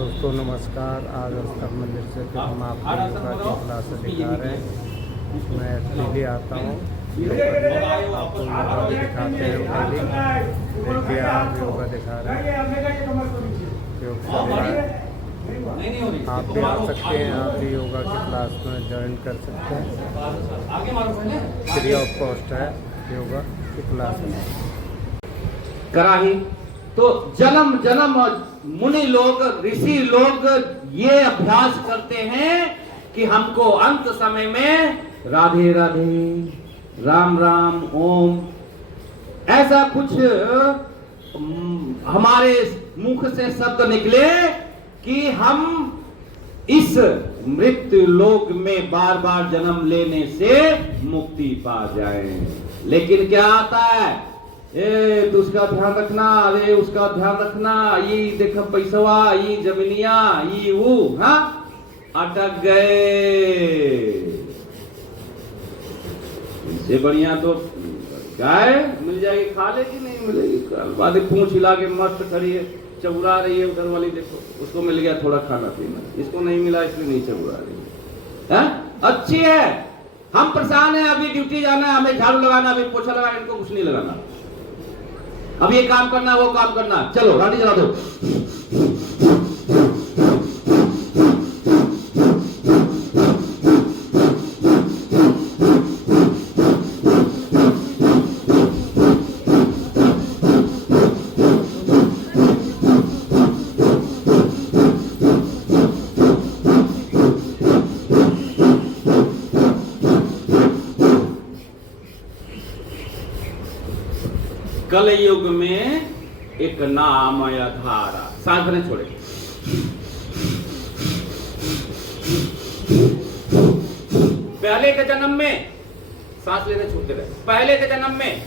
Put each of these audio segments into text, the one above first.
दोस्तों नमस्कार। आज अस्तर मंदिर से फिर हम आपको योगा की क्लास दिखा रहे हैं। मैं डेली आता हूँ, आपको योगा भी दिखाते हैं डेली। देखिए आप योगा दिखा रहे हैं, योग चल रहा है। आप भी आ सकते हैं, आप भी योगा की क्लास में ज्वाइन कर सकते हैं। फ्री ऑफ कॉस्ट है योगा की क्लास में। कराही तो जन्म जन्म मुनि लोग ऋषि लोग ये अभ्यास करते हैं कि हमको अंत समय में राधे राधे राम राम ओम ऐसा कुछ हमारे मुख से शब्द निकले कि हम इस मृत्यु लोक में बार बार जन्म लेने से मुक्ति पा जाएं। लेकिन क्या आता है, ए तो उसका ध्यान रखना, अरे उसका ध्यान रखना, ये देखो पैसवा, ये जमीनिया, ये वो, हाँ अटक गए। इससे बढ़िया तो गाय मिल जाएगी, खा लेगी नहीं मिलेगी। बाद पूंछ हिला के मस्त खड़ी है, चबुरा रही है उधर वाली, देखो उसको मिल गया थोड़ा खाना पीना, इसको नहीं मिला इसलिए नहीं चबुरा रही है। अच्छी है, हम परेशान है, अभी ड्यूटी जाना है, हमें झाड़ू लगाना, अभी पोछा लगाना, इनको कुछ नहीं लगाना। अब ये काम करना वो काम करना, चलो रानी जला दो। कल युग में एक नाम या धारा, सांस नहीं छोड़े। पहले के जन्म में सांस लेने छोड़ते रहे। पहले के जन्म में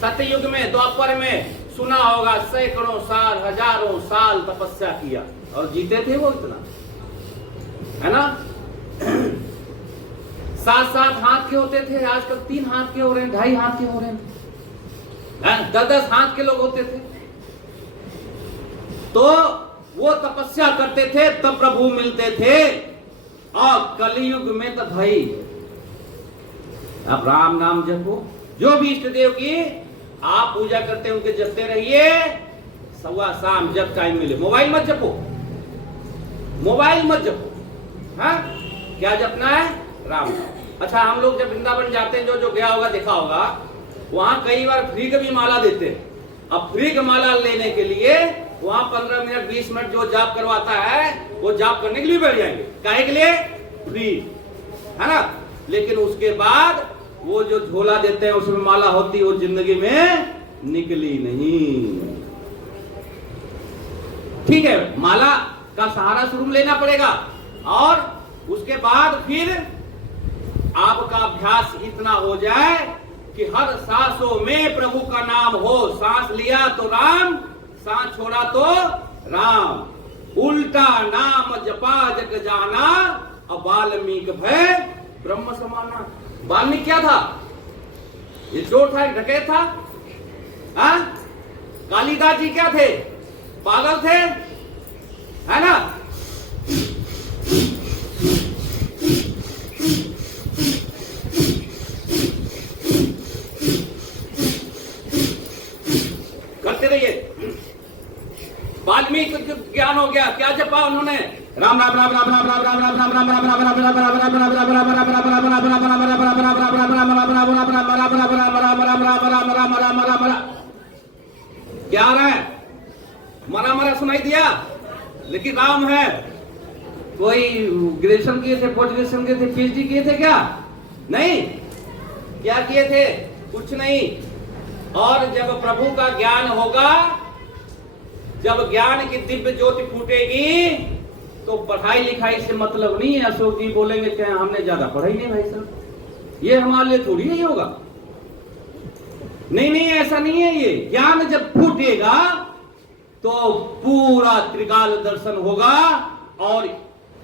सत्ययुग में द्वापर में सुना होगा, सैकड़ों साल हजारों साल तपस्या किया और जीते थे वो इतना, है ना। 7-7 हाथ के होते थे, आजकल 3 हाथ के हो रहे हैं, 2.5 हाथ के हो रहे हैं, 10-10 हाथ के लोग होते थे। तो वो तपस्या करते थे तब प्रभु मिलते थे। और कलयुग में तो भाई अब राम नाम जपो, जो भी इष्ट देव की आप पूजा करते हैं उनके जपते रहिए। सवा शाम जब टाइम मिले, मोबाइल मत जपो, मोबाइल मत जपो। हाँ क्या जपना है? राम नाम। अच्छा, हम लोग जब वृंदावन जाते हैं, जो गया होगा देखा होगा, वहां कई बार फ्री की भी माला देते हैं। अब फ्री की माला लेने के लिए वहां 15 मिनट 20 मिनट जो जाप करवाता है वो जाप करने के लिए बैठ जाएंगे। काहे के लिए? फ्री, है ना। लेकिन उसके बाद वो जो झोला देते हैं उसमें माला होती, वो जिंदगी में निकली नहीं। ठीक है, माला का सहारा शुरू में लेना पड़ेगा और उसके बाद फिर आपका अभ्यास इतना हो जाए कि हर सांसों में प्रभु का नाम हो। सांस लिया तो राम, सांस छोड़ा तो राम। उल्टा नाम जपा जग जाना, अब वाल्मीकि भय ब्रह्म समाना। वाल्मीकि क्या था? ये चोर था, डकैत था। हाँ? कालिदास जी क्या थे? पागल थे, है ना। वाल्मीकि को ज्ञान हो गया, क्या जपा उन्होंने? राम राम राम राम राम राम राम राम राम राम राम राम राम राम राम राम राम राम। क्या है? मरा मरा सुनाई दिया, लेकिन राम है। कोई ग्रेजुएशन किए थे, पोस्ट ग्रेजुएशन किए थे, पीएचडी किए थे क्या? नहीं। क्या किए थे? कुछ नहीं। और जब प्रभु का ज्ञान होगा, जब ज्ञान की दिव्य ज्योति फूटेगी, तो पढ़ाई लिखाई से मतलब नहीं है। अशोक जी बोलेंगे कि हमने ज्यादा पढ़ाई नहीं भाई साहब, ये हमारे लिए थोड़ी नहीं होगा। नहीं नहीं, ऐसा नहीं है। ये ज्ञान जब फूटेगा तो पूरा त्रिकाल दर्शन होगा और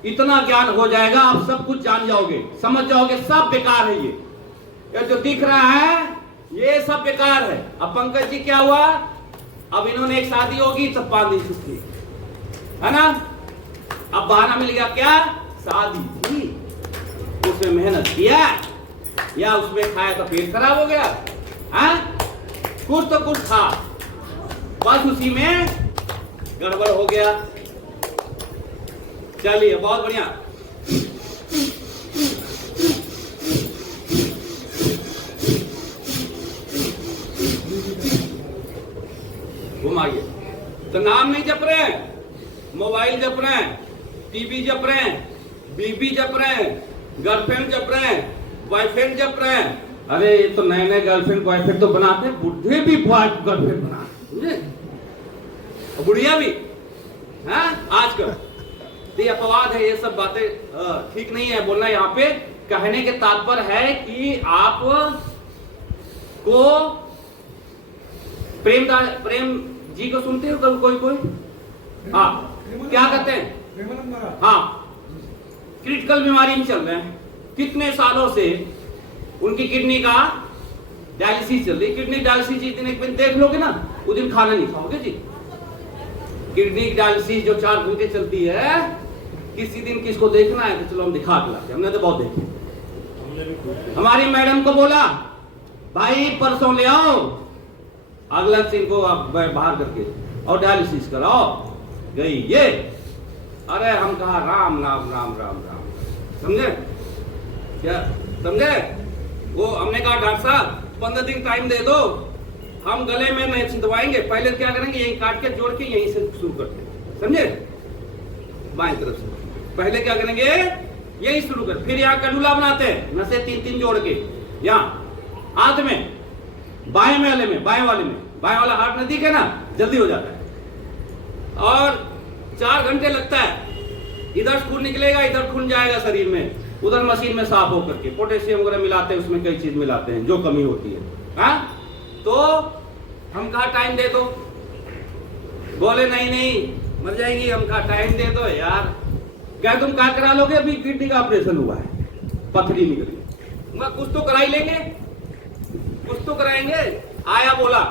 इतना ज्ञान हो जाएगा, आप सब कुछ जान जाओगे, समझ जाओगे सब बेकार है। ये जो दिख रहा है ये सब बेकार है। अब पंकज जी क्या हुआ, अब इन्होंने एक शादी होगी तो 5 दिन छुट्टी, है ना। अब बहाना मिल गया, क्या शादी थी, उसमें मेहनत किया या उसमें खाया तो पेट खराब हो गया, हाँ? कुछ तो कुछ था, बस उसी में गड़बड़ हो गया। चलिए बहुत बढ़िया। घुमाइए। तो नाम नहीं जप रहे हैं, मोबाइल जप रहे हैं, टीवी जप रहे हैं, बीबी जप रहे हैं, गर्लफ्रेंड जप रहे हैं, बॉयफ्रेंड जप रहे हैं। अरे ये तो नए नए गर्लफ्रेंड बॉयफ्रेंड तो बनाते हैं, बुढ़े भी गर्लफ्रेंड बनाते हैं, बुढ़िया भी, हाँ आजकल। तो ये अपवाद है, ये सब बातें ठीक नहीं है बोलना। यहाँ पे कहने के तात्पर्य है कि आप को प्रेम जी को सुनते हो कभी कोई कोई? हाँ, क्या कहते हैं? हाँ, क्रिटिकल बीमारी में चल रहे हैं, कितने सालों से उनकी किडनी का डायलिसिस चल रही। किडनी डायलिसिस जिस दिन एक दिन देख लोगे ना, उस दिन खाना नहीं खाओगे जी। किडनी डायलिसिस जो 4 घंटे चलती है, किसी दिन किसको देखना है तो चलो हम दिखा के लाते। हमने तो बहुत देखे। हमारी मैडम को बोला भाई परसों ले आओ अगला दिन को आप बाहर करके और डायलिसिस कराओ। गई ये, अरे हम कहा राम नाम राम राम राम, समझे क्या? समझे? वो हमने कहा डॉक्टर साहब 15 दिन टाइम दे दो, हम गले में नहीं छिदवाएंगे, पहले क्या करेंगे यही काट के जोड़ के यहीं से शुरू करते हैं, समझे? बाएं तरफ से पहले क्या करेंगे यही शुरू कर, फिर यहाँ कंडूला बनाते हैं, नसें 3-3 जोड़ के यहाँ हाथ में, बाएं वाले में, बाएं वाला हार्ट नजदीक है ना, जल्दी हो जाता है। और 4 घंटे लगता है, इधर खून निकलेगा, इधर खून जाएगा शरीर में, उधर मशीन में साफ होकर के पोटेशियम वगैरह मिलाते हैं, उसमें कई चीज मिलाते हैं जो कमी होती है, हाँ? तो हम कहा टाइम दे दो, बोले नहीं नहीं मर जाएगी। हम कहा टाइम दे दो यार। क्या तुम क्या करा लोगे? अभी किडनी का ऑपरेशन हुआ है, पथरी निकली, कुछ तो करा ही लेंगे, कुछ तो कराएंगे। आया बोला,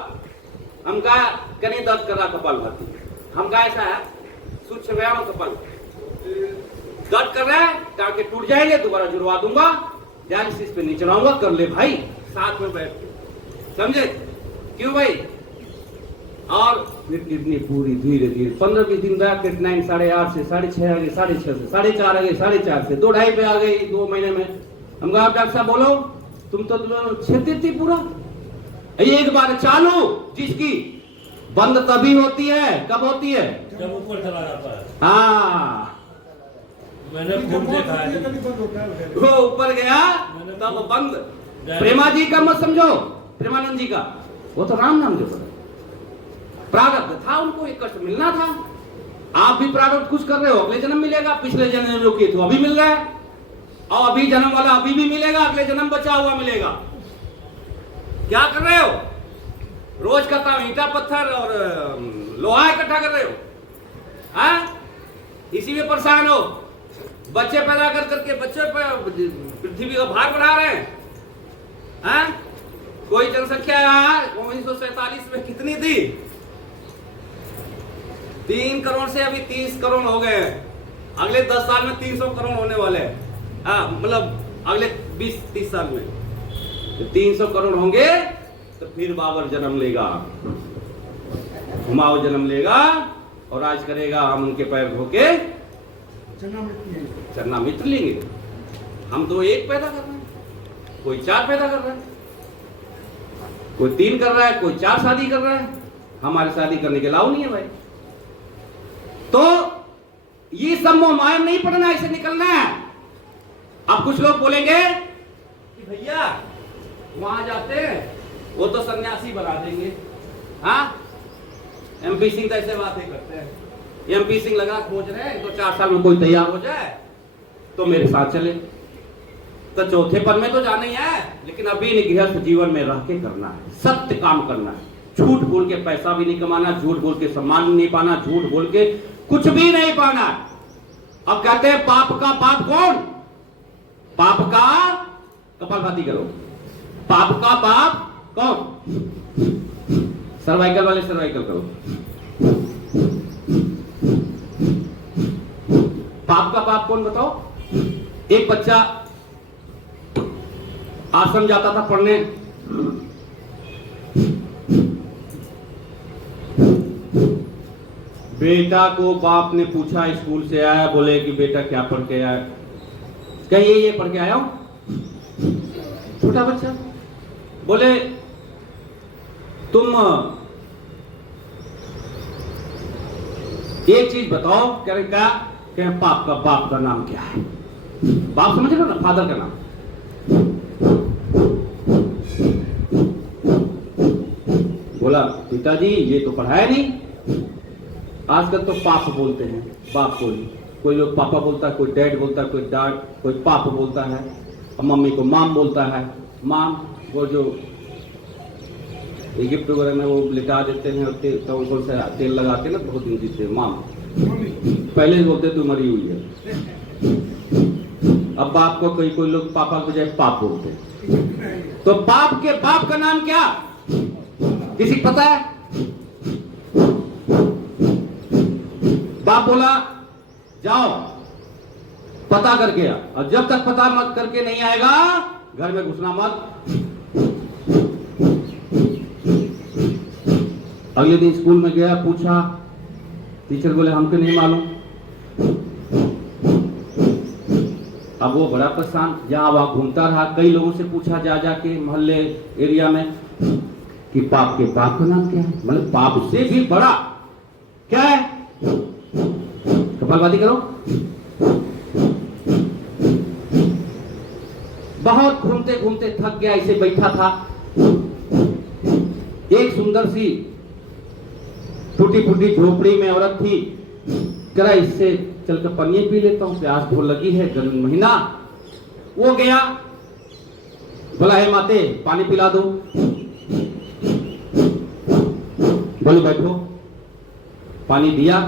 हम कहा कहीं दर्द कर रहा कपाल भाती, हम कहा ऐसा है सूच गया हूं कपाल, दर्द कर रहा है, टांके टूट जाएंगे, दोबारा जुड़वा दूंगा, डायलिसिस पे नहीं चढ़ाऊंगा, कर ले भाई साथ में बैठ के, समझे? क्यों भाई? और फिर किडनी पूरी धीरे धीरे 15-20 दिन गया, किडनी 8.5 से 6.5 आ गई, 6.5 से 4.5 आ गई, 4.5 से 2.5 पे आ गई 2 महीने में। हम कहा डॉक्टर साहब बोलो, तुम तो क्षेत्र थी पूरा। एक बार चालू जिसकी बंद तभी होती है, कब होती है? जब ऊपर चला जाता है। हाँ, मैंने खूब देखा है, वो ऊपर गया तब बंद। प्रेमा जी का मत समझो, प्रेमानंद जी का, वो तो राम नाम जो प्रारब्ध था, उनको एक कष्ट मिलना था। आप भी प्रारब्ध कुछ कर रहे हो, अगले जन्म मिलेगा, पिछले जन्म में रोके तो अभी मिल रहा है, और अभी जन्म वाला अभी भी मिलेगा, अगले जन्म बचा हुआ मिलेगा। क्या कर रहे हो? रोज का काम ईंटा पत्थर और लोहा इकट्ठा कर रहे हो, हाँ? इसी में परेशान हो, बच्चे पैदा कर करके बच्चे पे पृथ्वी का भार बढ़ा रहे हैं, हाँ? कोई जनसंख्या 1947 में कितनी थी? 3 करोड़ से अभी 30 करोड़ हो गए हैं, अगले 10 साल में 300 करोड़ होने वाले हैं, हाँ? मतलब अगले 20-30 साल में 300 करोड़ होंगे, तो फिर बाबर जन्म लेगा, हुमायूं जन्म लेगा और राज करेगा। हम उनके पैर धो के चरना मित्र लेंगे। हम तो 1 पैदा कर रहे हैं, कोई 4 पैदा कर रहा है, कोई 3 कर रहा है, कोई 4 शादी कर रहा है। हमारे शादी करने के अलाउ नहीं है भाई। तो ये सब मोह माया नहीं पड़ना, इसे निकलना है। अब कुछ लोग बोलेंगे कि भैया वहां जाते हैं वो तो सन्यासी बना देंगे, हाँ? MP सिंह तो ऐसे बातें करते हैं, MP सिंह लगा खोज रहे हैं, तो 4 साल में कोई तैयार हो जाए तो मेरे साथ चले। तो चौथे पद में तो जाना ही है, लेकिन अभी गृहस्थ जीवन में रह के करना है, सत्य काम करना है। झूठ बोल के पैसा भी नहीं कमाना, झूठ बोल के सम्मान नहीं पाना, झूठ बोल के कुछ भी नहीं पाना। अब कहते हैं पाप का पाप कौन? पाप का कपालभाति करो, पाप का पाप कौन? सर्वाइकल वाले सर्वाइकल करो। बाप कौन बताओ? एक बच्चा आश्रम जाता था पढ़ने, बेटा को बाप ने पूछा, स्कूल से आया, बोले कि बेटा क्या पढ़ के आया? कहिए ये पढ़ के आया हूं। छोटा बच्चा बोले तुम एक चीज बताओ। कह रहे क्या? कह बाप का नाम क्या है? बाप समझ लो ना, फादर का नाम। बोला पिताजी ये तो पढ़ाया नहीं, आजकल तो पाप बोलते हैं, बाप को ही। कोई लोग पापा बोलता है, कोई डैड बोलता है, कोई डैड, कोई पाप बोलता है, और मम्मी को माम बोलता है। माम वो जो गिफ्ट वगैरह में वो लिटा देते हैं, और कौन से तेल लगाते हैं ना, बहुत दिन जीते माम। पहले ही बोलते तू मरी हुई है। अब बाप को कोई लोग पापा को बजाय पाप बोलते हैं। तो बाप के बाप का नाम क्या? किसी को पता है? बाप बोला जाओ पता करके आ, और जब तक पता मत करके नहीं आएगा घर में घुसना मत। अगले दिन स्कूल में गया, पूछा, टीचर बोले हमको नहीं मालूम। अब वो बड़ा परेशान, जहां वहां घूमता रहा, कई लोगों से पूछा जा जाके मोहल्ले एरिया में कि पाप के बाप का नाम क्या है, मतलब पाप से भी बड़ा क्या है? कपालभाती करो। बहुत घूमते घूमते थक गया, इसे बैठा था। एक सुंदर सी टूटी फूटी झोपड़ी में औरत थी। करा इससे चलकर पानी पी लेता हूं, प्यास तो लगी है, गर्मी महीना। वो गया, बोला हे माते पानी पिला दो। बोले बैठो। पानी दिया।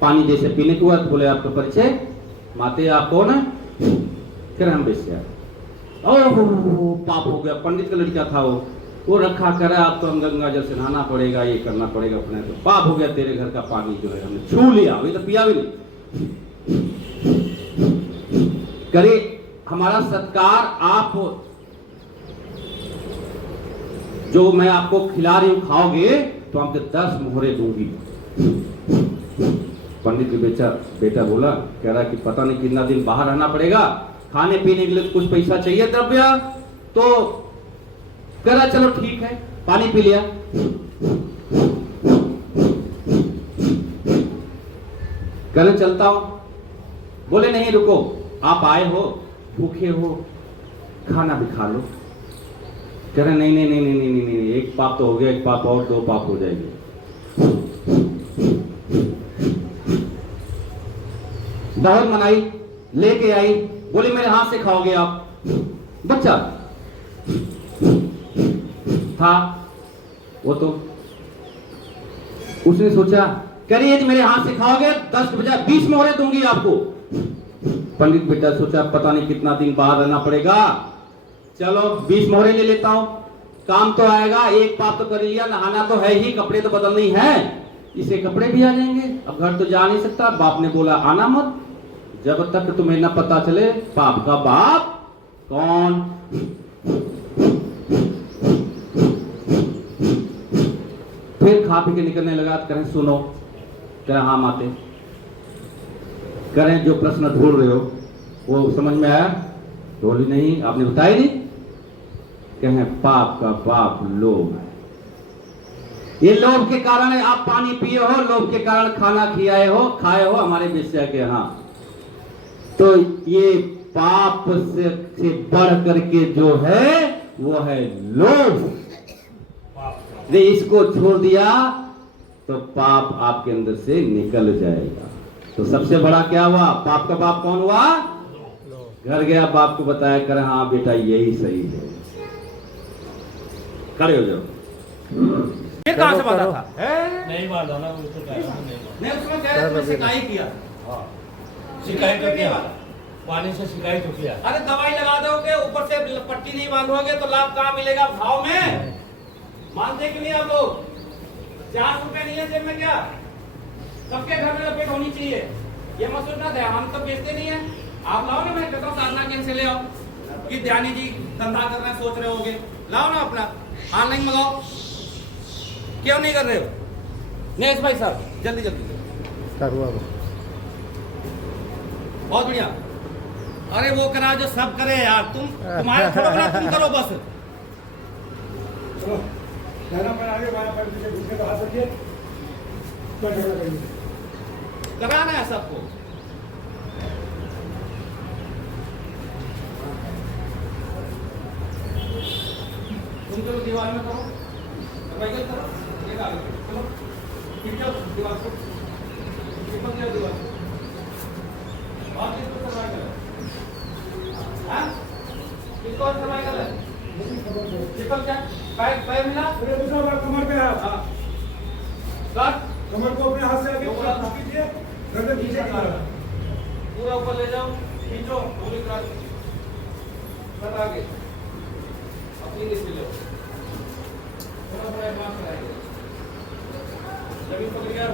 पानी जैसे पीने के बाद बोले आपका परिचय? माते आप कौन है? कह रहे हम बेस्या। ओह पाप हो गया, पंडित का लड़का था वो रखा करे आप तो हम गंगा जल से नहाना पड़ेगा, ये करना पड़ेगा अपने, तो पाप हो गया, तेरे घर का पानी जो है हमने छू लिया, अभी तो पिया भी नहीं। करे हमारा सत्कार, आप जो मैं आपको खिला रही हूं खाओगे तो हमको 10 मोहरे दूंगी। पंडित के बेटा बोला, कह रहा कि पता नहीं कितना दिन बाहर रहना पड़ेगा, खाने पीने के लिए कुछ पैसा चाहिए द्रव्य, तो कह रहा चलो ठीक है, पानी पी लिया। कह रहे चलता हूं। बोले नहीं रुको, आप आए हो, भूखे हो, खाना भी खा लो। कह रहे नहीं नहीं नहीं नहीं नहीं नहीं, एक पाप तो हो गया, एक पाप और 2 पाप हो जाएंगे। बहुत मनाई, लेके आई, बोले मेरे हाथ से खाओगे आप। बच्चा था वो, तो उसने सोचा, कह रही है मेरे हाथ से खाओगे 10 के बजाय 20 मोहरे दूंगी आपको। पंडित बेटा सोचा पता नहीं कितना दिन बाहर रहना पड़ेगा, चलो 20 मोहरे ले लेता हूं, काम तो आएगा, एक पाप तो कर लिया, नहाना तो है ही, कपड़े तो बदलने ही है, इसे कपड़े भी आ जाएंगे। अब घर तो जा नहीं सकता, बाप ने बोला आना मत, जब तक तुम्हें न पता चले पाप का बाप कौन। फिर खा पी के निकलने लगा। करें सुनो, करें हाँ माते, करें जो प्रश्न ढूंढ रहे हो वो समझ में आया? बोली नहीं, आपने बताया नहीं। कहें पाप का बाप लोभ है। ये लोभ के कारण आप पानी पिए हो, लोभ के कारण खाना खाए हो हमारे वेश्या के यहाँ। तो ये पाप से बढ़ करके जो है वो है लोभ। यदि इसको छोड़ दिया तो पाप आपके अंदर से निकल जाएगा। तो सबसे बड़ा क्या हुआ? पाप का बाप कौन हुआ? घर गया, बाप को बताया, कर हाँ बेटा यही सही है। खड़े हो जाओ। ये कहां से बांधा था? नहीं बांधा ना, उसको कह रहा हूं, नहीं उसमें कह रहे थे शिकायत किया। हाँ शिकायत तो किया, पानी से शिकायत तो किया। अरे दवाई लगा दोगे, ऊपर से पट्टी नहीं बांधोगे तो लाभ कहाँ मिलेगा भाव में? मानते कि नहीं आप लोग? 4 रुपए नहीं है जेब में क्या? सबके घर में लपेट होनी चाहिए। ये मत सोचना था, हम तो बेचते नहीं है। आप लाओ ना, मैं कहता हूँ साधना केंद्र से ले आओ कि ध्यानी जी धंधा करना सोच रहे होगे, लाओ ना अपना ऑनलाइन मंगाओ। क्यों नहीं कर रहे हो? नेक्स्ट भाई साहब जल्दी जल्दी करूँ अब। बहुत बढ़िया। अरे वो करा जो सब करे यार, तुम्हारे छोड़ो ना, तुम करो बस। चलो दाना पर आगे बाया पर पीछे घुसने तो हाथ रखिए, क्या करना चाहिए? कराना है सबको। तुम चलो दीवार में करो, सर्वाइकल करो, एक आगे चलो, खींचो दीवार को, चिपक जाओ दीवार को। बात किसको सर्वाइकल है? हाँ? किसको सर्वाइकल है? चिपक जा, पैर मिला। पूरे दूसरा बार कमर पे हाथ, हाँ। काट। कमर को अपने हाथ से आगे पूरा खींचिए, गर्दन पीछे की तरफ। पूरा ऊपर ले जाओ, खींचो, पूरी क्रॉस कर आगे, अपनी नीचे लो, थोड़ा थोड़ा एडवांस कराएंगे। जमीन पकड़ गया,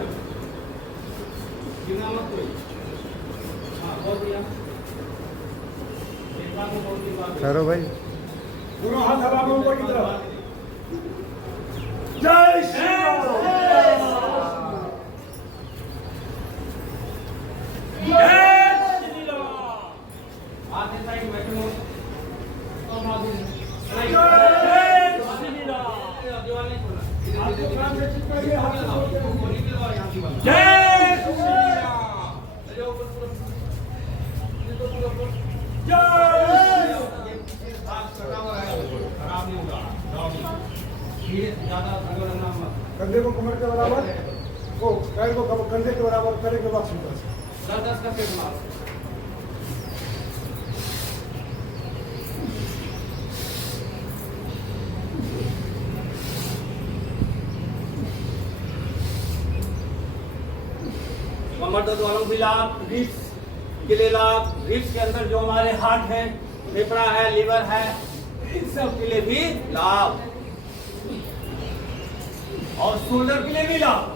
गिरना मत कोई। हाँ बहुत बढ़िया। एक बार में बहुत सी बात है। करो भाई। दोनों हाथ हवा में ऊपर की तरफ। जय श्री राम। हाथ इस साइड बैठे हो, और हाथ इधर। दीवार नहीं छोड़ना। आपको काम से चिपकाइए, हाथ से छोड़ के। वो निकल जाओ यहाँ की बात। जय श्री राम। ले जाओ ऊपर पूरा। ये तो पूरा ऊपर। जय हाथ कटा हुआ है, खराब नहीं होगा। जाओ नहीं। धीरे ज्यादा अगर ना मत। कंधे को कमर के बराबर, वो पैर को कंधे के बराबर करेंगे बाद सीधा से। 10 का सेट मार। कमर दर्द वालों को भी लाभ, रिब्स के लिए लाभ, रिब्स के अंदर जो हमारे हार्ट है, फेफड़ा है, लीवर है, इन सब के लिए भी लाभ, और शोल्डर के लिए भी लाभ,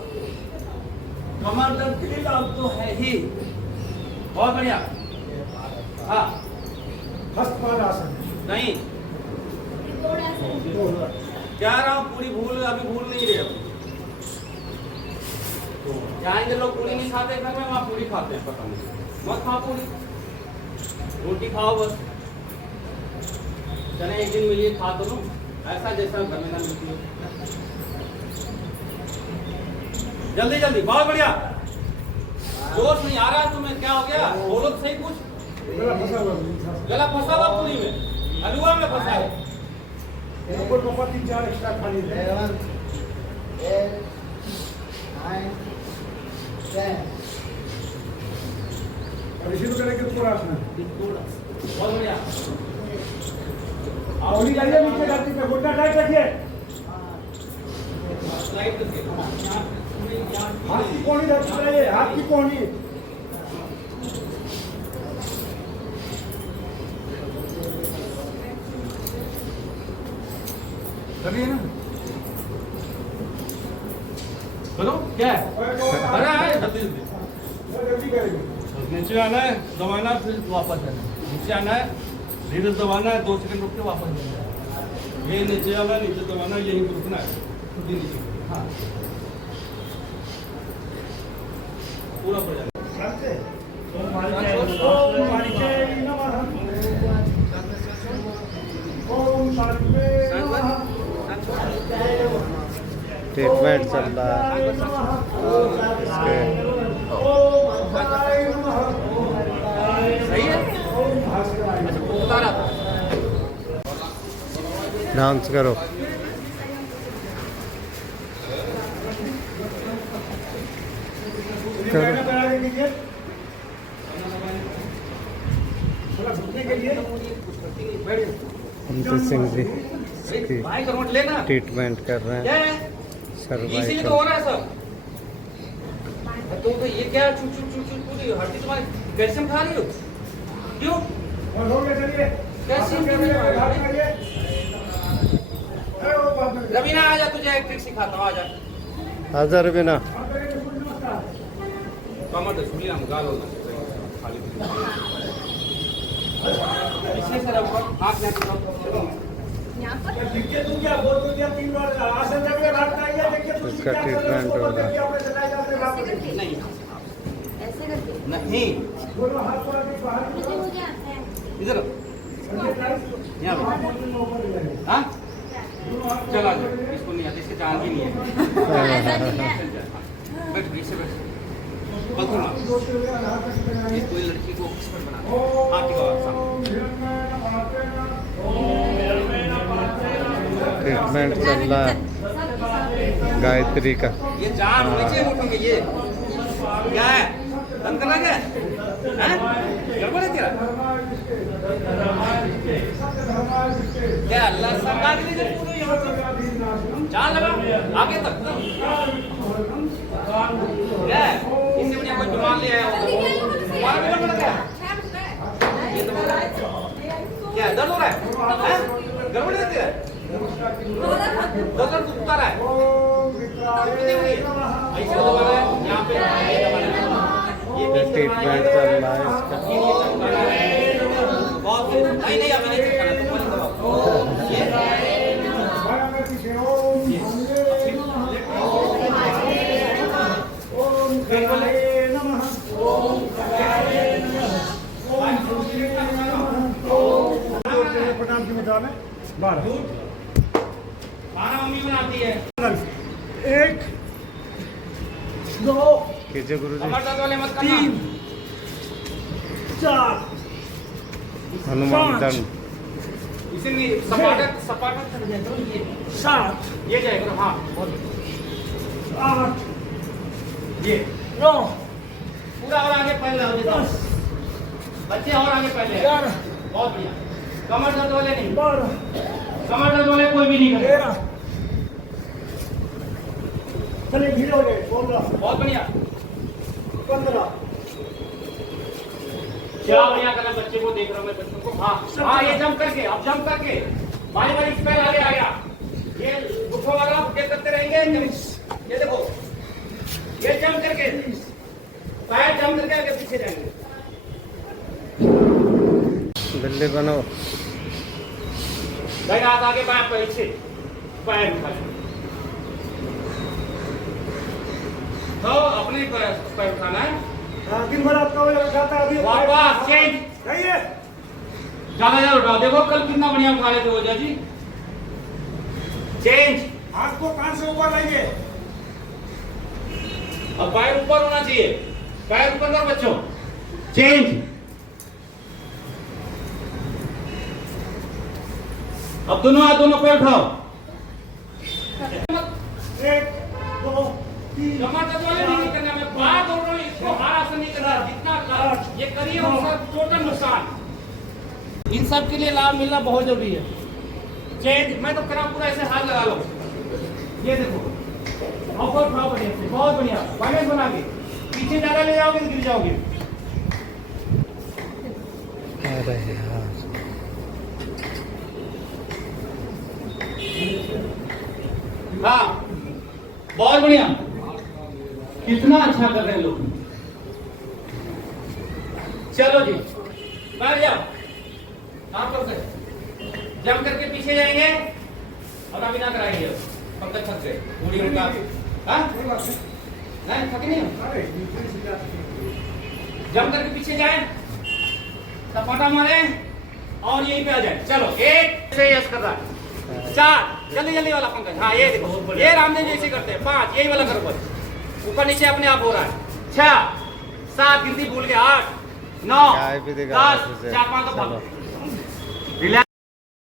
कमर दर्द के लिए लाभ तो है ही। बहुत बढ़िया। हाँ हस्तपाद आसन। नहीं क्या रहा हूँ, पूरी भूल अभी भूल नहीं रहे हो। जहाँ इधर लोग पूरी नहीं खाते घर में, वहाँ पूरी खाते हैं। पता नहीं, मत खाओ पूरी, रोटी खाओ बस। चने एक दिन मिलिए, खा दो ऐसा जैसा घर में ना मिलती हो। जल्दी जल्दी, बहुत बढ़िया। जोश नहीं आ रहा तुम्हें, क्या हो गया? बोलो तो सही कुछ। गला फंसा हुआ है। गला फंसा हुआ पूरी में, हलवा में फंसा है। ऊपर को 3-4 एक्स्ट्रा खाली है। 7, 8, 9, 10. और इसी को करेंगे तो पूरा आसन। बहुत बढ़िया। औली जाइए नीचे धरती पे, घुटना टाइट रखिए। स्लाइड करके हाथ की कोहनी धरती पे लाइए, हाथ की कोहनी। करिए ना, करो क्या है? अरे आए जल्दी जल्दी। जल्दी करेंगे। नीचे आना है, दबाना, फिर वापस आना है। नीचे आना है, धीरे दबाना है, 2 सेकंड रुक के वापस जाना है। ये नीचे आना, नीचे दबाना, यही रुकना है। खुद ही नीचे। हाँ पूरा पड़ जाएगा। शांति। ओम मालिकाय नमः। ओम शांति नमः। ट्रीटमेंट चल रहा है इसके। सही है। उतारा था। डांस करो। थोड़ा घुटने के लिए अमित सिंह जी इसकी भाई का नोट लेना। ट्रीटमेंट कर रहे क्या हैं। है? इसीलिए सर्वाइकल तो हो रहा है सब। तो ये क्या चुप चुप चुप चुप पूरी हड्डी तुम्हारी कैल्शियम खा रही हो? क्यों? और हो गया, चलिए। कैल्शियम हाथ क्यों नहीं खा हाथ रही? करिए। अरे वो बात नहीं। रवीना आजा, तुझे एक ट्रिक सिखाता हूँ, आजा। हाजिर बिना हाथ करिए, सूर्य नमस्कार। कमर से सुनिए, हम गाल होना इससे सर हाथ में यहाँ पर देखिए तुम क्या बोल तो दिया 3 बार आसन जब ये भागता है देखिए तुम इसका ट्रीटमेंट हो रहा है। ऐसे करके नहीं ऐसे करके नहीं दोनों हाथ पर आगे बाहर मुझे हो गया है इधर यहाँ पे हाँ चला जाओ इसको नहीं आता इसके जान भी नहीं है ऐसा नहीं है बैठ इससे बैठ पकड़ मार इस कोई लड़की को एक्सपर्ट बना दो आप ही ट्रीटमेंट चल रहा है गायत्री का। ये जान होनी चाहिए उठेंगे ये क्या है दम करना क्या है गड़बड़ है तेरा क्या अल्लाह सरकार के लिए पूरे यहाँ पे जान लगा आगे तक क्या है इससे बढ़िया कोई बीमार ले आया हो तुम्हारा भी गड़बड़ क्या है ये तो क्या है दर्द हो रहा है गड़बड़ है तेरा दर्द उठता रहा है ऐसे दबाना है यहाँ पे ये दबाना है ये ट्रीटमेंट चल रहा है इसका। बहुत नहीं नहीं अभी नहीं करना तुम दबाओ ये प्रणाम की मुद्रा में 12 खाना मम्मी बनाती है 1 2 कीजिए गुरु जी। कमर दर्द वाले मत करना 4 हनुमान दंड। इसे नहीं सपाटक सपाटक कर दिया करो ये 7 ये जाएगा हाँ बहुत 8 ये 9 पूरा और आगे पहले हो जाता बच्चे और आगे पहले 11 बहुत बढ़िया कमर दर्द वाले नहीं 12 कमर दर्द वाले कोई भी नहीं करे 13 चलिए धीरे हो गए 16 बहुत बढ़िया 15 क्या बढ़िया करना बच्चे को देख रहा हूँ मैं बच्चों को हाँ हाँ ये जंप करके अब जंप करके बारी बारी स्पेल आगे आ गया ये गुफा वाला फुटे करते रहेंगे ये देखो ये जंप करके पैर जंप करके आगे पीछे जाएंगे बिल्ली बनो। भाई हाथ आगे बाएं पीछे पैर उठा तो अपने पैर उठाना है दिन भर आपका वो उठाता है अभी वापस चेंज नहीं है ज्यादा उठाओ देखो कल कितना बढ़िया उठा रहे थे ओझा जी चेंज हाथ को कान से ऊपर लाइए अब पैर ऊपर होना चाहिए पैर ऊपर करो बच्चों चेंज अब दोनों हाथ दोनों पैर उठाओ 1 2 3 कमर दर्द वाले नहीं करना मैं बात बोल रहा हूँ इसको हार आसन नहीं करना जितना ये करिए उसका टोटल नुकसान इन सब के लिए लाभ मिलना बहुत जरूरी है चेंज मैं तो करा पूरा ऐसे हाथ लगा लो ये देखो ऑफर उठाओ बढ़िया से बहुत बढ़िया बैलेंस बना के पीछे ज्यादा ले जाओगे तो गिर जाओगे अरे यार हाँ बहुत बढ़िया कितना अच्छा कर रहे हैं लोग चलो जी बैठ जाओ आप लोग जम करके पीछे जाएंगे और अभी ना कराएंगे पंकज थक गए पूरी उनका हाँ नहीं थके नहीं जम करके पीछे जाए सपाटा मारे और यहीं पे आ जाए चलो 1 से यस कर रहा है 4 जल्दी जल्दी वाला पंकज हाँ ये देखो ये रामदेव जी ऐसे करते हैं 5 यही वाला करो बस ऊपर नीचे अपने आप हो रहा है 6 7 गिनती भूल के 8 9 चाय भी देगा 10 ऑफिस से। 4 5 तो चलो। रिलैक्स